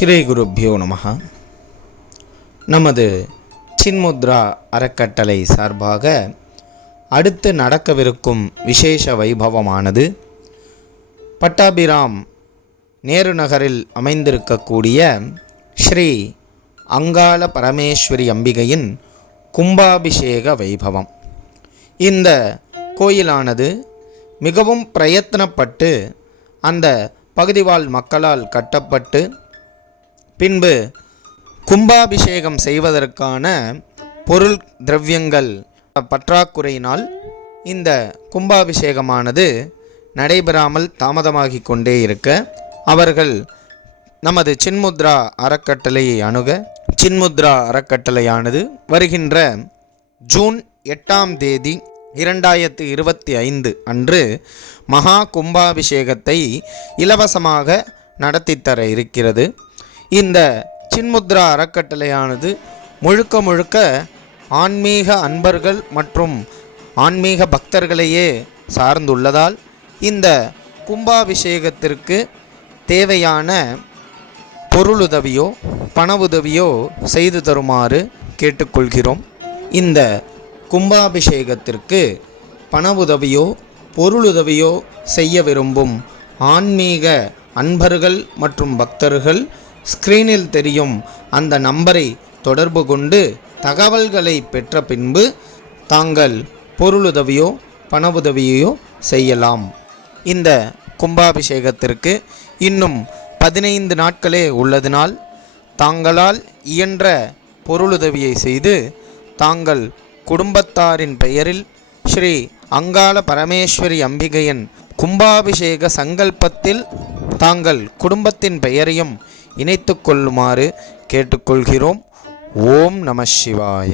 ஸ்ரீ குருப்யோ நமஹ. நமது சின்முத்ரா அறக்கட்டளை சார்பாக அடுத்து நடக்கவிருக்கும் விசேஷ வைபவமானது பட்டாபிராம் நேரு நகரில் அமைந்திருக்கக்கூடிய ஸ்ரீ அங்காள பரமேஸ்வரி அம்பிகையின் கும்பாபிஷேக வைபவம். இந்த கோயிலானது மிகவும் பிரயத்தனப்பட்டு அந்த பகுதிவாழ் மக்களால் கட்டப்பட்டு பின்பு கும்பாபிஷேகம் செய்வதற்கான பொருள் திரவியங்கள் பற்றாக்குறையினால் இந்த கும்பாபிஷேகமானது நடைபெறாமல் தாமதமாகி கொண்டே இருக்க அவர்கள் நமது சின்முத்ரா அறக்கட்டளையை அணுக சின்முத்ரா அறக்கட்டளையானது வருகின்ற ஜூன் 8ஆம் தேதி 2025 அன்று மகா கும்பாபிஷேகத்தை இலவசமாக நடத்தித்தர இருக்கிறது. இந்த சின்முத்ரா அறக்கட்டளையானது முழுக்க ஆன்மீக அன்பர்கள் மற்றும் ஆன்மீக பக்தர்களையே சார்ந்துள்ளதால் இந்த கும்பாபிஷேகத்திற்கு தேவையான பொருளுதவியோ பண உதவியோ செய்து தருமாறு கேட்டுக்கொள்கிறோம். இந்த கும்பாபிஷேகத்திற்கு பண உதவியோ பொருளுதவியோ செய்ய விரும்பும் ஆன்மீக அன்பர்கள் மற்றும் பக்தர்கள் ஸ்கிரீனில் தெரியும் அந்த நம்பரை தொடர்பு கொண்டு தகவல்களை பெற்ற பின்பு தாங்கள் பொருளுதவியோ பண உதவியோ செய்யலாம். இந்த கும்பாபிஷேகத்திற்கு இன்னும் 15 நாட்களே உள்ளதினால் தாங்களால் இயன்ற பொருளுதவியை செய்து தாங்கள் குடும்பத்தாரின் பெயரில் ஸ்ரீ அங்காள பரமேஸ்வரி அம்பிகையின் கும்பாபிஷேக சங்கல்பத்தில் தாங்கள் குடும்பத்தின் பெயரையும் இணைத்து கொள்ளுமாறு கேட்டுக்கொள்கிறோம். ஓம் நம சிவாய.